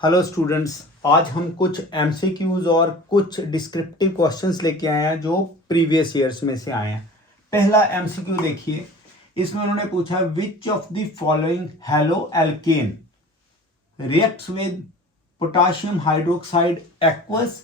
Hello students, आज हम कुछ एमसीक्यूज और कुछ डिस्क्रिप्टिव क्वेश्चंस लेके आए हैं जो प्रीवियस ईयर्स में से आए हैं। पहला एमसीक्यू देखिए, इसमें उन्होंने पूछा which of the following haloalkane reacts with potassium hydroxide aqueous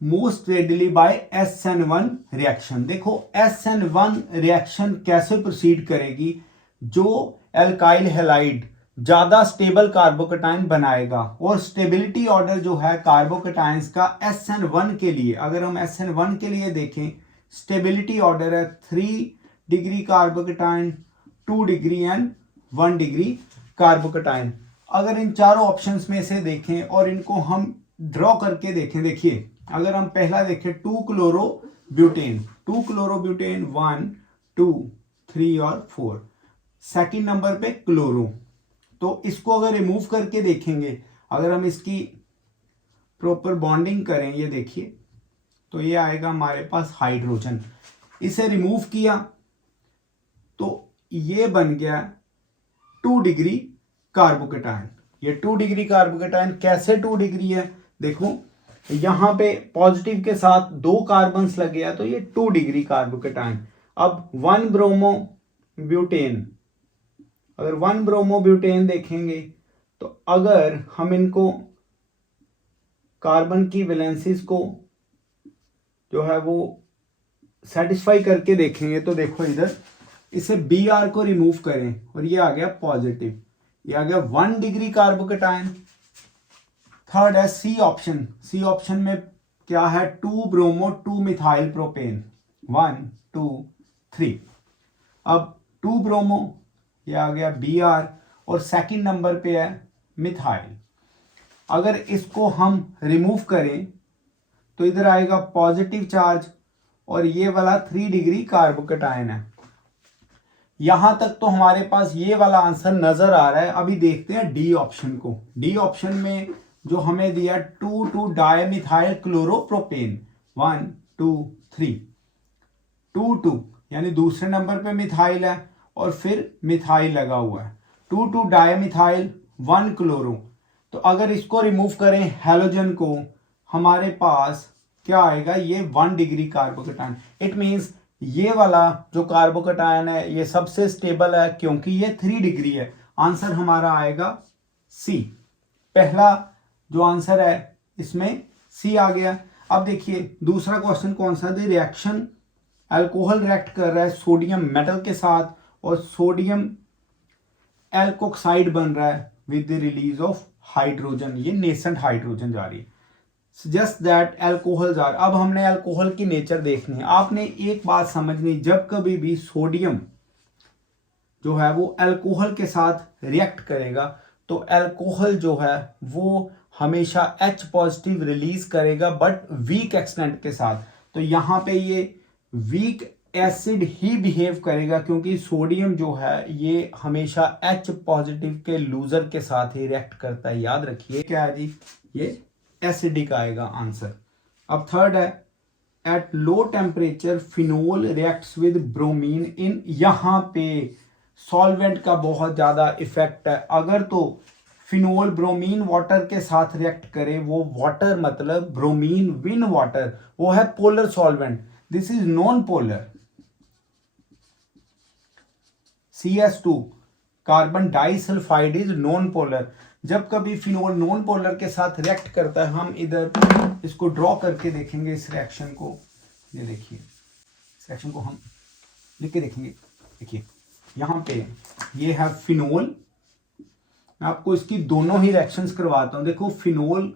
most readily by SN1 reaction. देखो SN1 रिएक्शन कैसे प्रोसीड करेगी, जो एल्काइल हैलाइड ज्यादा स्टेबल कार्बोकेटाइन बनाएगा। और स्टेबिलिटी ऑर्डर जो है कार्बोकेटाइंस का SN1 के लिए, अगर हम SN1 के लिए देखें, स्टेबिलिटी ऑर्डर है 3 degree carbocation, 2 degree and 1 degree carbocation. अगर इन चारों ऑप्शंस में से देखें और इनको हम ड्रॉ करके देखें, देखिए अगर हम पहला देखें 2 क्लोरोब्यूटेन, 2 क्लोरोब्यूटेन 1 2 3 और 4, सेकंड नंबर पे क्लोरो। तो इसको अगर रिमूव करके देखेंगे, अगर हम इसकी प्रॉपर बॉन्डिंग करें, ये देखिए, तो ये आएगा हमारे पास हाइड्रोजन। इसे रिमूव किया तो ये बन गया 2 डिग्री कार्बोकेटाइन। ये 2 डिग्री कार्बोकेटाइन कैसे 2 डिग्री है, देखो यहां पे पॉजिटिव के साथ 2 कार्बन्स लगे हैं, तो ये 2 डिग्री कार्बोकेटाइन। अब 1 ब्रोमो ब्यूटेन, अगर 1 ब्रोमोब्यूटेन देखेंगे तो अगर हम इनको कार्बन की वैलेंसीज को जो है वो सेटिस्फाई करके देखेंगे, तो देखो इधर इसे Br को रिमूव करें और ये आ गया पॉजिटिव, ये आ गया 1 डिग्री कार्बोकेटाइन। थर्ड है सी ऑप्शन, सी ऑप्शन में क्या है 2 ब्रोमो 2 मिथाइल प्रोपेन, 1 2 3। अब 2 ब्रोमो, ये आ गया Br और सेकंड नंबर पे है मिथाइल। अगर इसको हम रिमूव करें तो इधर आएगा पॉजिटिव चार्ज और ये वाला 3 डिग्री कार्बोकेटाइन है। यहां तक तो हमारे पास ये वाला आंसर नजर आ रहा है। अभी देखते हैं डी ऑप्शन को। डी ऑप्शन में जो हमें दिया 2 डायमिथाइल क्लोरोप्रोपेन, 1 2 3, 2 यानी दूसरे नंबर पे मिथाइल है और फिर मिथाइल लगा हुआ है, 2 डायमिथाइल 1 क्लोरो। तो अगर इसको रिमूव करें हैलोजन को, हमारे पास क्या आएगा, ये 1 डिग्री कार्बोकेटाइन। इट मींस ये वाला जो कार्बोकेटाइन है ये सबसे स्टेबल है क्योंकि ये 3 डिग्री है। आंसर हमारा आएगा सी। पहला जो आंसर है इसमें सी आ गया। अब देखिए दूसरा क्वेश्चन कौन सा है, रिएक्शन अल्कोहल रिएक्ट कर रहा है सोडियम मेटल के साथ और सोडियम एल्कोक्साइड बन रहा है with the release of hydrogen, ये नेसेंट हाइड्रोजन जा रही है। जस्ट दैट एल्कोहल्स आर, अब हमने अल्कोहल की नेचर देखनी है। आपने एक बात समझनी, जब कभी भी सोडियम जो है वो अल्कोहल के साथ रिएक्ट करेगा तो अल्कोहल जो है वो हमेशा H पॉजिटिव रिलीज करेगा बट वीक एक्सटेंट के साथ। तो यहां पे ये वीक एसिड ही बिहेव करेगा क्योंकि सोडियम जो है ये हमेशा H पॉजिटिव के लूजर के साथ ही रिएक्ट करता है। याद रखिए क्या है जी, ये एसिडिक आएगा आंसर। अब थर्ड है at low temperature phenol reacts with bromine in, यहां पे सॉल्वेंट का बहुत ज्यादा इफेक्ट है। अगर तो फिनोल ब्रोमीन वाटर के साथ रिएक्ट करे, वो वाटर मतलब ब्रोमीन विन वाटर, वो है polar solvent, this is non polar. CS2 carbon disulphide is non polar. जब कभी फिनोल नॉन पोलर के साथ रिएक्ट करता है, हम इधर इसको ड्रॉ करके देखेंगे इस रिएक्शन को, ये देखिए इस रिएक्शन को हम लिख के देखेंगे। देखिए यहां पे ये है फिनोल, मैं आपको इसकी दोनों ही रिएक्शंस करवाता हूं। देखो फिनोल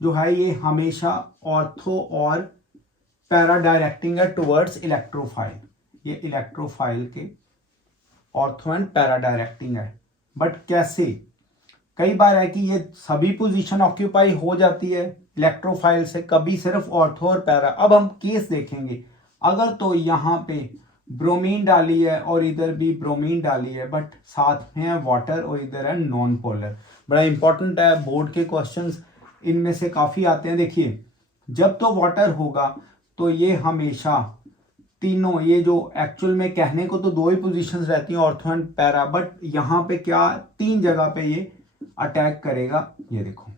जो है ये हमेशा ऑर्थो और पैरा डायरेक्टिंग है टुवर्ड्स इलेक्ट्रोफाइल, ये इलेक्ट्रोफाइल के ऑर्थो एंड पैरा डायरेक्टिंग है। बट कैसे, कई बार है कि ये सभी पोजीशन ऑक्यूपाई हो जाती है इलेक्ट्रोफाइल से, कभी सिर्फ ऑर्थो और पैरा। अब हम केस देखेंगे, अगर तो यहाँ पे ब्रोमीन डाली है और इधर भी ब्रोमीन डाली है बट साथ में है वाटर और इधर है नॉन पोलर। बड़ा इंपॉर्टेंट है, बोर्ड के क्वेश्चंस इनमें से काफी आते हैं। देखिए जब तो वाटर होगा तो ये हमेशा तीनों, ये जो एक्चुअल में कहने को तो 2 ही पोजीशंस रहती हैं ऑर्थो एंड पैरा, बट यहाँ पे क्या 3 जगह पे ये अटैक करेगा। ये देखो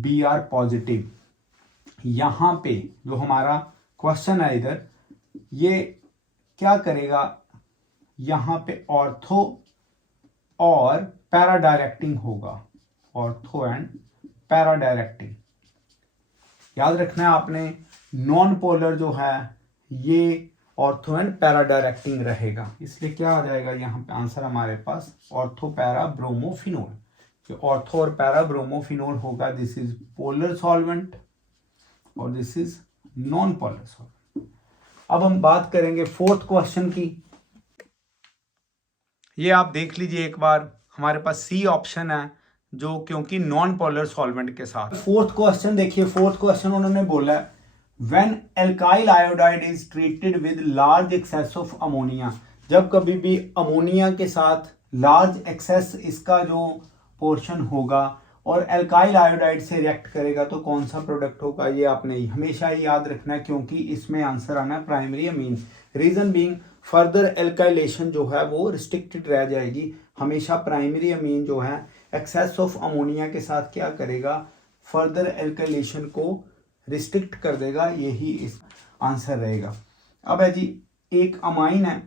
Br पॉजिटिव। यहां पे जो हमारा क्वेश्चन है इधर, ये क्या करेगा, यहां पे ऑर्थो और पैरा डायरेक्टिंग होगा, ऑर्थो एंड पैरा डायरेक्टिंग। याद रखना है आपने, नॉन पोलर जो है ये ऑर्थो एंड पैरा डायरेक्टिंग रहेगा, इसलिए क्या आ जाएगा यहाँ पे आंसर हमारे पास ऑर्थो पैरा ब्रोमोफिनोल। जो ऑर्थो और पैरा ब्रोमोफिनोल होगा, दिस इज पोलर सॉल्वेंट और this is non polar solvent. अब हम बात करेंगे फोर्थ क्वेश्चन की। ये आप देख लीजिए एक बार, हमारे पास सी ऑप्शन है जो क्योंकि नॉन पोलर सॉल्वेंट के साथ। फोर्थ क्वेश्चन देखिए, फोर्थ क्वेश्चन उन्होंने बोला है when alkyl iodide is treated with large access of ammonia. जब कभी भी अमोनिया के साथ लार्ज एक्सेस इसका जो पोर्शन होगा और एल्काइल आयोडाइड से रिएक्ट करेगा तो कौन सा प्रोडक्ट होगा, ये आपने हमेशा ही याद रखना है क्योंकि इसमें आंसर आना है primary amine. Reason being further alkylation जो है वो रिस्ट्रिक्टेड रह जाएगी। हमेशा प्राइमरी अमीन जो है एक्सेस ऑफ अमोनिया के साथ क्या करेगा, फर्दर एल्काइलेशन को रिस्ट्रिक्ट कर देगा, यही इस आंसर रहेगा। अब है जी एक अमाइन है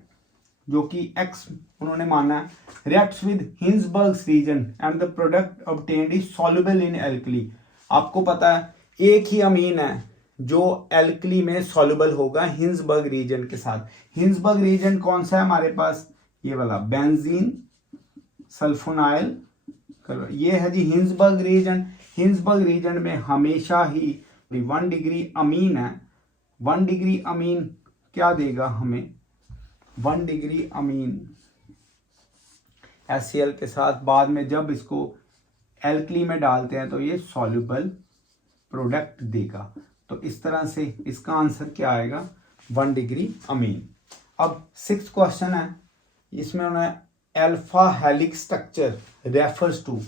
जो कि एक्स उन्होंने माना है, reacts with Hinsberg's reagent and the product obtained is soluble in alkali. आपको पता है एक ही अमीन है जो एल्कली में सॉल्युबल होगा हिंसबर्ग रीजन के साथ। हिंसबर्ग रीजन कौन सा है हमारे पास, ये वाला बेंजीन सल्फोनाइल, ये है जी हिंसबर्ग रीजन। हिंसबर्ग रीजन में हमेशा ही 1 डिग्री अमीन है। 1 डिग्री अमीन क्या देगा हमें, 1 डिग्री अमीन HCl के साथ बाद में जब इसको एल्कली में डालते हैं तो ये सॉल्युबल प्रोडक्ट देगा। तो इस तरह से इसका आंसर क्या आएगा, 1 डिग्री अमीन। अब 6th क्वेश्चन है, इसमें उन्होंने alpha helix structure refers to.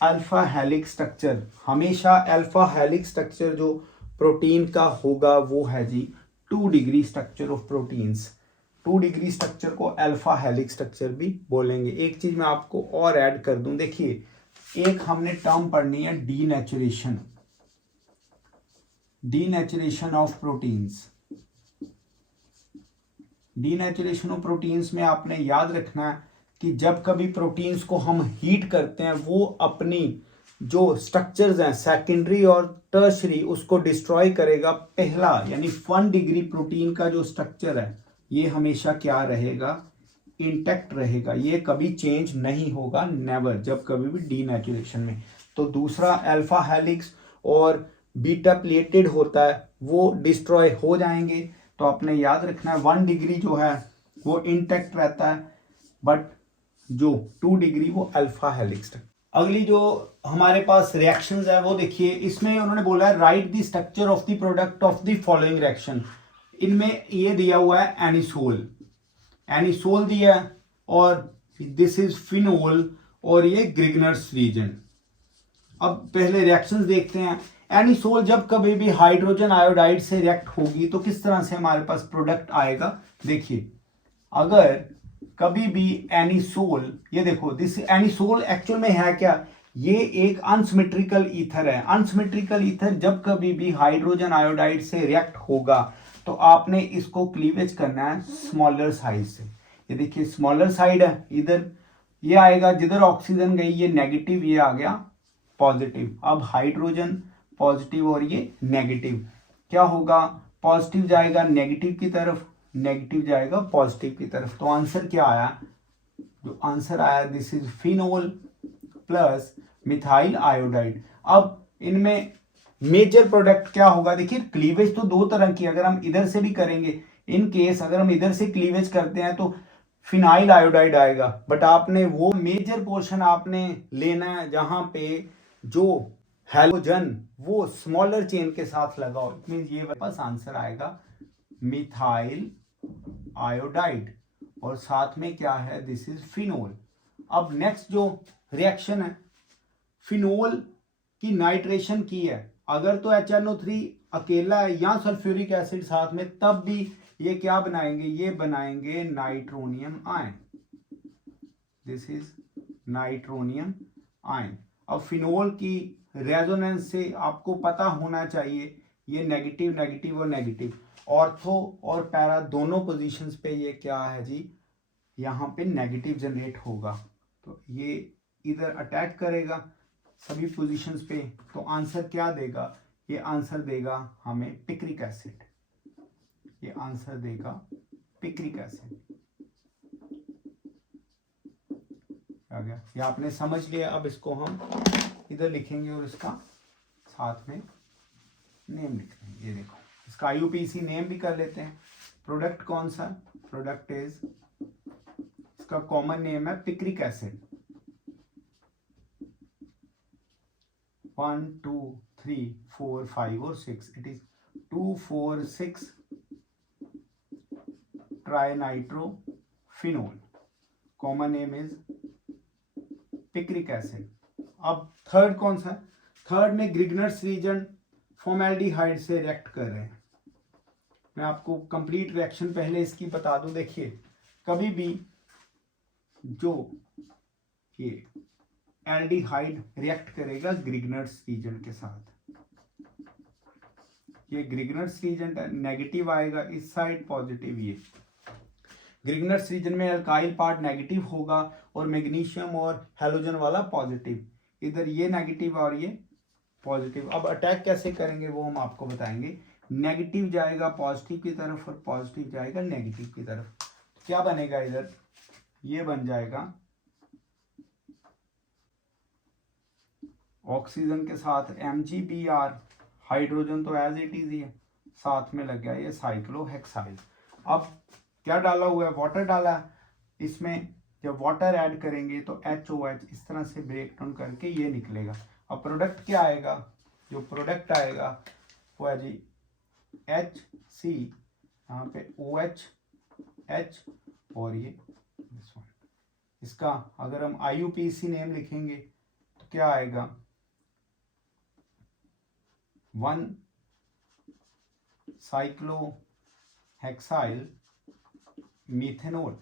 Alpha helix structure, हमेशा अल्फा हेलिक्स स्ट्रक्चर जो प्रोटीन का होगा वो है जी 2 degree structure of proteins. 2 degree structure को अल्फा हेलिक्स स्ट्रक्चर भी बोलेंगे। एक चीज मैं आपको और ऐड कर दूं, देखिए एक हमने टर्म पढ़नी है denaturation, denaturation of proteins. Denaturation of proteins में आपने याद रखना है कि जब कभी प्रोटीन्स को हम हीट करते हैं वो अपनी जो स्ट्रक्चर्स हैं सेकेंडरी और टर्शरी उसको डिस्ट्रॉय करेगा। पहला यानी 1 डिग्री प्रोटीन का जो स्ट्रक्चर है ये हमेशा क्या रहेगा, इंटैक्ट रहेगा, ये कभी चेंज नहीं होगा, नेवर, जब कभी भी डीनेचुरेशन में। तो दूसरा अल्फा हेलिक्स और बीटा प्लेटेड होता है वो डिस्ट्रॉय हो जाएंगे। तो आपने याद रखना है 1 डिग्री जो है वो इंटैक्ट रहता है, बट जो 2 डिग्री वो अल्फा हेलिक्स। अगली जो हमारे पास रिएक्शंस है वो देखिए, इसमें उन्होंने बोला है right the structure of the product of the following reaction. इनमें ये दिया हुआ है एनिसोल, एनिसोल दिया है और दिस इज फिनोल और ये ग्रिगनर्स रीजन। अब पहले रिएक्शंस देखते हैं। एनिसोल जब कभी भी हाइड्रोजन आयोडाइड से रिएक्ट होगी तो किस तरह से हमारे पास प्रोडक्ट आएगा, देखिए अगर कभी भी एनिसोल, ये देखो दिस एनिसोल एक्चुअल में है क्या, ये एक अनसिमेट्रिकल ईथर है। अनसिमेट्रिकल ईथर जब कभी भी हाइड्रोजन आयोडाइड से रिएक्ट होगा तो आपने इसको क्लीवेज करना है स्मॉलर साइड से। ये देखिए स्मॉलर साइड है, इधर ये आएगा, जिधर ऑक्सीजन गई ये नेगेटिव, ये आ गया पॉजिटिव। अब हाइड्रोजन पॉजिटिव और ये नेगेटिव, क्या होगा, पॉजिटिव जाएगा नेगेटिव की तरफ, नेगेटिव जाएगा पॉजिटिव की तरफ। तो आंसर क्या आया, जो आंसर आया this is phenol plus methyl iodide. अब इनमें मेजर प्रोडक्ट क्या होगा, देखिए क्लीवेज तो 2 तरह की, अगर हम इधर से भी करेंगे, इन केस अगर हम इधर से क्लीवेज करते हैं तो फिनाइल आयोडाइड आएगा, बट आपने वो मेजर पोर्शन आपने लेना है जहां पे जो हैलोजन वो स्मॉलर चेन के साथ लगा हो। इट मींस ये वापस आंसर आएगा मिथाइल आयोडाइड और साथ में क्या है, दिस इज फिनोल। अब नेक्स्ट जो रिएक्शन है, फिनोल की नाइट्रेशन की है, अगर तो HNO3 अकेला है या सल्फ्यूरिक एसिड साथ में, तब भी ये क्या बनाएंगे, ये बनाएंगे nitronium ion, this is nitronium ion. अब फिनोल की रेजोनेंस से आपको पता होना चाहिए ये नेगेटिव नेगेटिव और नेगेटिव, ऑर्थो और पैरा दोनों पोजीशंस पे ये क्या है जी, यहाँ पे नेगेटिव जनरेट होगा। तो ये इधर अटैक करेगा सभी पोजीशंस पे, तो आंसर क्या देगा, ये आंसर देगा हमें पिक्रिक एसिड, ये आंसर देगा पिक्रिक एसिड। आ गया, ये आपने समझ लिया। अब इसको हम इधर लिखेंगे और इसका साथ में नेम लिख लेंगे। ये देखो, इसका IUPAC नेम भी कर लेते हैं। प्रोडक्ट कौन सा, प्रोडक्ट इज, इसका कॉमन नेम है पिक्रिक एसिड। 1 2 3 4 5 और 6, it is 2,4,6 trinitrophenol, common name is picric acid. अब थर्ड कौन सा, थर्ड में ग्रिगनर्स रीजन फॉर्मेल्डिहाइड से रिएक्ट कर रहे हैं। मैं आपको कंप्लीट रिएक्शन पहले इसकी बता दूं। देखिए, कभी भी जो ये एल्डिहाइड रिएक्ट करेगा ग्रिगनर्स रीजन के साथ, ये ग्रिगनर्स रीजन नेगेटिव आएगा इस साइड, पॉजिटिव ये। ग्रिगनर्स रीजन में अल्काइल पार्ट नेगेटिव होगा और मैग्नीशियम और हैलोजन वाला पॉजिटिव, इधर ये नेगेटिव और ये पॉजिटिव। अब अटैक कैसे करेंगे वो हम आपको बताएंगे। नेगेटिव जाएगा पॉजिटिव की तरफ और पॉजिटिव जाएगा नेगेटिव की तरफ। क्या बनेगा इधर, ये बन जाएगा ऑक्सीजन के साथ MgBr, हाइड्रोजन तो एज इट इज ही है, साथ में लग गया ये साइक्लोहेक्साइल। अब क्या डाला हुआ है, वाटर डाला है। इसमें जब वाटर ऐड करेंगे तो HOH इस तरह से ब्रेक डाउन करके ये निकलेगा। अब प्रोडक्ट क्या आएगा, जो प्रोडक्ट आएगा वो है जी HC, यहाँ पे OH H और ये इसका अगर हम IUPAC नेम लिखेंगे तो क्या आएगा, 1 साइक्लोहेक्साइल मीथेनॉल,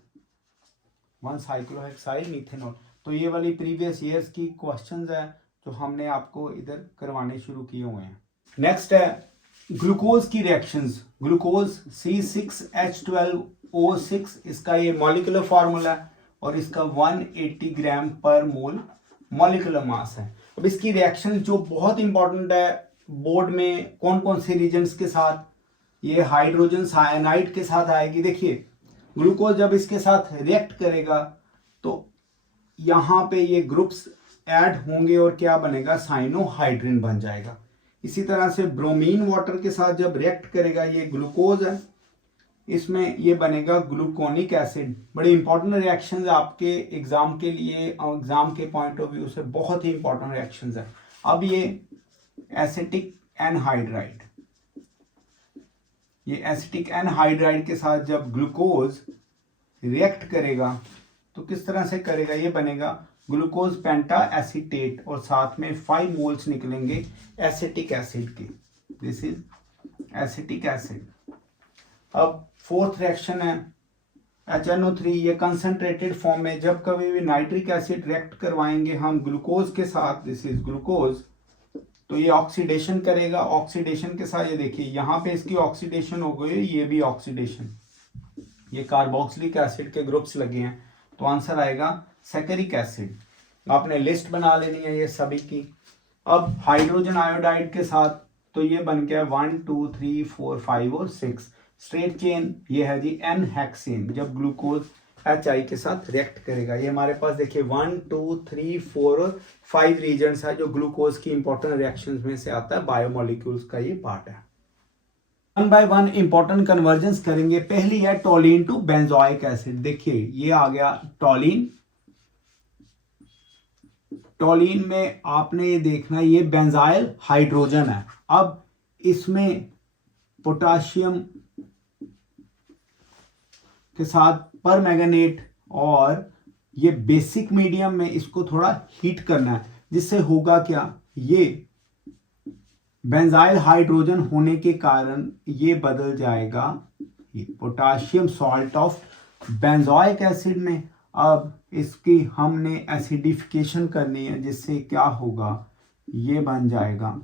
1 साइक्लोहेक्साइल मीथेनॉल। तो ये वाली प्रीवियस ईयर्स की क्वेश्चंस है जो हमने आपको इधर करवाने शुरू किए हुए हैं। नेक्स्ट है ग्लूकोज की रिएक्शंस। ग्लूकोज C6H12O6, इसका ये मॉलिक्यूलर फार्मूला है और इसका 180 ग्राम पर मोल मॉलिक्यूलर मास है। अब इसकी रिएक्शन जो बहुत इंपॉर्टेंट है, बोर्ड में कौन कौन से रीजन्स के साथ, ये हाइड्रोजन साइनाइड के साथ आएगी। देखिए, ग्लूकोज जब इसके साथ रिएक्ट करेगा तो यहाँ पे ये ग्रुप्स ऐड होंगे और क्या बनेगा, साइनोहाइड्रिन बन जाएगा। इसी तरह से ब्रोमीन वाटर के साथ जब रिएक्ट करेगा, ये ग्लूकोज है, इसमें ये बनेगा ग्लूकोनिक एसिड। बड़े इंपॉर्टेंट रिएक्शन है आपके एग्जाम के लिए, एग्जाम के पॉइंट ऑफ व्यू से बहुत ही इंपॉर्टेंट रिएक्शन है। अब ये एसिटिक एनहाइड्राइड, ये एसिटिक एनहाइड्राइड के साथ जब ग्लूकोज रिएक्ट करेगा तो किस तरह से करेगा, ये बनेगा ग्लूकोज पेंटा एसीटेट और साथ में 5 मोल्स निकलेंगे एसिटिक एसिड के। This is acetic acid. अब फोर्थ रिएक्शन है HNO3, ये कंसंट्रेटेड फॉर्म में जब कभी भी नाइट्रिक एसिड रिएक्ट करवाएंगे हम ग्लूकोज के साथ, दिस इज ग्लूकोज, तो ये ऑक्सीडेशन करेगा। ऑक्सीडेशन के साथ ये देखिए यहाँ पे इसकी ऑक्सीडेशन हो गई, ये भी ऑक्सीडेशन, ये कार्बोक्सिलिक एसिड के ग्रुप्स लगे हैं, तो आंसर आएगा सैकरिक एसिड। आपने लिस्ट बना लेनी है ये सभी की। अब हाइड्रोजन आयोडाइड के साथ तो ये बन गया 1 2 3 4 5 और 6 स्ट्रेट चेन, ये है जी एन हेक्सेन। जब ग्लूकोज HI के साथ रिएक्ट करेगा, ये हमारे पास देखिए 1 2 3 4 और 5 रीजन्स है जो ग्लूकोज की इंपॉर्टेंट रिएक्शंस में से आता है, बायोमोलिक्यूल्स का ये पार्ट है। 1 बाय 1 इंपॉर्टेंट कन्वर्जेंस करेंगे। पहली है टोलिन टू बेंजोइक एसिड। देखिए ये आ गया टोलिन, टोलिन में आपने ये देखना ये बेंजाइल हाइड्रोजन है। अब इसमें पोटाशियम के साथ परमैंगनेट और ये बेसिक मीडियम में इसको थोड़ा हीट करना है, जिससे होगा क्या, ये बेंजाइल हाइड्रोजन होने के कारण ये बदल जाएगा ये potassium salt of benzoic acid में। अब इसकी हमने एसिडिफिकेशन करनी है, जिससे क्या होगा, ये बन जाएगा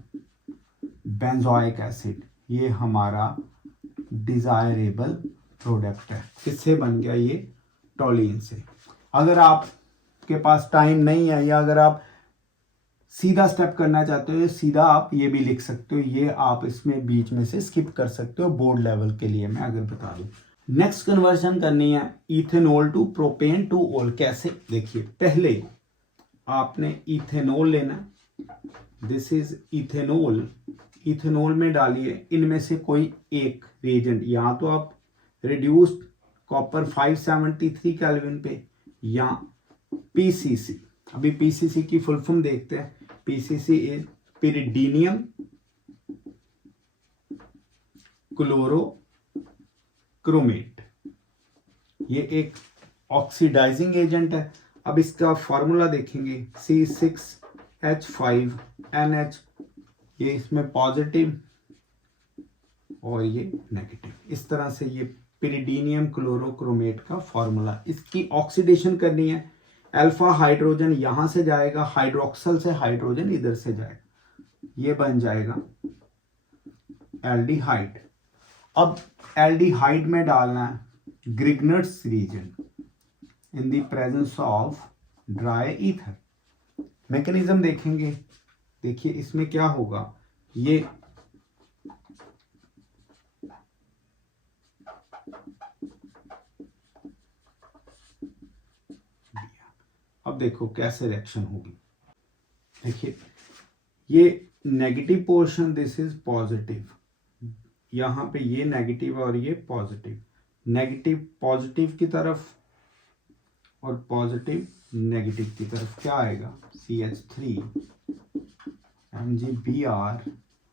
बेंजोइक एसिड। ये हमारा डिजायरेबल प्रोडक्ट है। किससे बन गया ये, टोलिन से। अगर आपके पास टाइम नहीं है या अगर आप सीधा स्टेप करना चाहते हो, सीधा आप ये भी लिख सकते हो, ये आप इसमें बीच में से स्किप कर सकते हो बोर्ड लेवल के लिए, मैं अगर बता दूं। नेक्स्ट कन्वर्जन करनी है इथेनॉल टू प्रोपेन टू ओल। कैसे, देखिए पहले आपने इथेनॉल लेना, दिस इज इथेनॉल। इथेनॉल में डालिए इनमें से कोई एक रिएजेंट, या तो आप रिड्यूस्ड कॉपर 573 केल्विन पे, या पीसीसी। अभी पीसीसी की फुल फॉर्म देखते हैं। PCC is pyridinium chlorochromate. ये एक ऑक्सीडाइजिंग एजेंट है। अब इसका फॉर्मूला देखेंगे, C6H5NH, ये इसमें पॉजिटिव और ये नेगेटिव। इस तरह से ये पिरिडीनियम क्लोरोक्रोमेट का फॉर्मूला। इसकी ऑक्सीडेशन करनी है, अल्फा हाइड्रोजन यहां से जाएगा, हाइड्रोक्सल से हाइड्रोजन इधर से जाएगा, ये बन जाएगा एल्डिहाइड। अब एल्डिहाइड में डालना है Grignard's reagent in the presence of dry ether. Mechanism देखेंगे, देखिए इसमें क्या होगा, ये अब देखो कैसे रिएक्शन होगी। देखिए ये negative portion, this is positive, यहां पे ये नेगेटिव और ये पॉजिटिव। नेगेटिव पॉजिटिव की तरफ और पॉजिटिव नेगेटिव की तरफ क्या आएगा, CH3 MgBr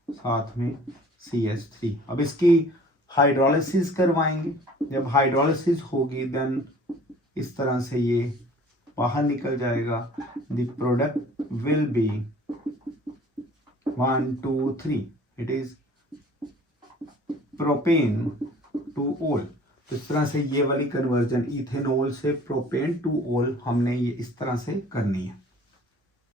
साथ में CH3। अब इसकी हाइड्रोलिसिस करवाएंगे। जब हाइड्रोलिसिस होगी देन इस तरह से ये बाहर निकल जाएगा। The product will be 1 2 3, it is propane two ओल। तो इस तरह से ये वाली कन्वर्जन इथेनॉल से प्रोपेन टू ओल हमने ये इस तरह से करनी है।